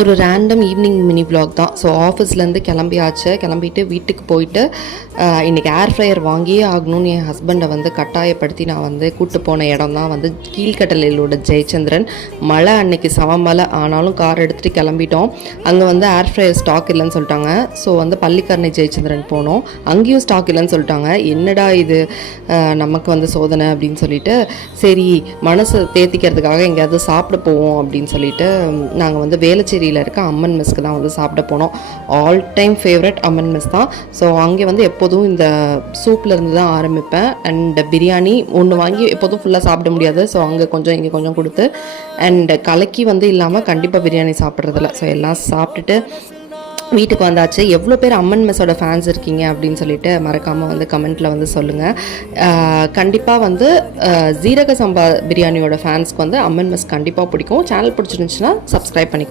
ஒரு random evening mini vlog தான். So ஆஃபீஸ்லேருந்து கிளம்பியாச்சு. கிளம்பிட்டு வீட்டுக்கு போயிட்டு இன்றைக்கி ஏர் ஃப்ரையர் வாங்கியே ஆகணும்னு என் ஹஸ்பண்டை வந்து கட்டாயப்படுத்தி நான் வந்து கூப்பிட்டு போன இடம் தான் வந்து கீழ்கட்டளையிலோட ஜெயச்சந்திரன். மழை அன்னைக்கு சமமழை ஆனாலும் கார் எடுத்துகிட்டு கிளம்பிட்டோம். அங்கே வந்து ஏர் ஃப்ரையர் ஸ்டாக் இல்லைன்னு சொல்லிட்டாங்க. ஸோ வந்து பள்ளிக்கரணை ஜெயச்சந்திரன் போனோம். அங்கேயும் ஸ்டாக் இல்லைன்னு சொல்லிட்டாங்க. என்னடா இது நமக்கு வந்து சோதனை அப்படின்னு சொல்லிட்டு, சரி மனசை தேத்திக்கிறதுக்காக எங்கேயாவது சாப்பிட போவோம் அப்படின்னு சொல்லிட்டு நாங்கள் வந்து வேளச்சேரியில் இருக்க அம்மன் மெஸ்க்கு தான் வந்து சாப்பிட போனோம். ஆல் டைம் ஃபேவரட் அம்மன் மெஸ் தான். ஸோ அங்கே வந்து எப்போதும் இந்த சூப்லேருந்து தான் ஆரம்பிப்பேன். அண்ட் பிரியாணி ஒன்று வாங்கி எப்போதும் ஃபுல்லாக சாப்பிட முடியாது. ஸோ அங்கே கொஞ்சம் இங்கே கொஞ்சம் கொடுத்து அண்ட் கலக்கி வந்து இல்லாமல் கண்டிப்பாக பிரியாணி சாப்பிட்றதில்ல. ஸோ எல்லாம் சாப்பிட்டுட்டு வீட்டுக்கு வந்தாச்சு. எவ்வளோ பேர் அம்மன் மெஸ்ஸோட ஃபேன்ஸ் இருக்கீங்க அப்படின்னு சொல்லிட்டு மறக்காமல் வந்து கமெண்ட்டில் வந்து சொல்லுங்கள். கண்டிப்பாக வந்து ஜீரக சம்பா பிரியாணியோட ஃபேன்ஸ்க்கு வந்து அம்மன் மெஸ் கண்டிப்பாக பிடிக்கும். சேனல் பிடிச்சிருந்துச்சுன்னா சப்ஸ்கிரைப் பண்ணி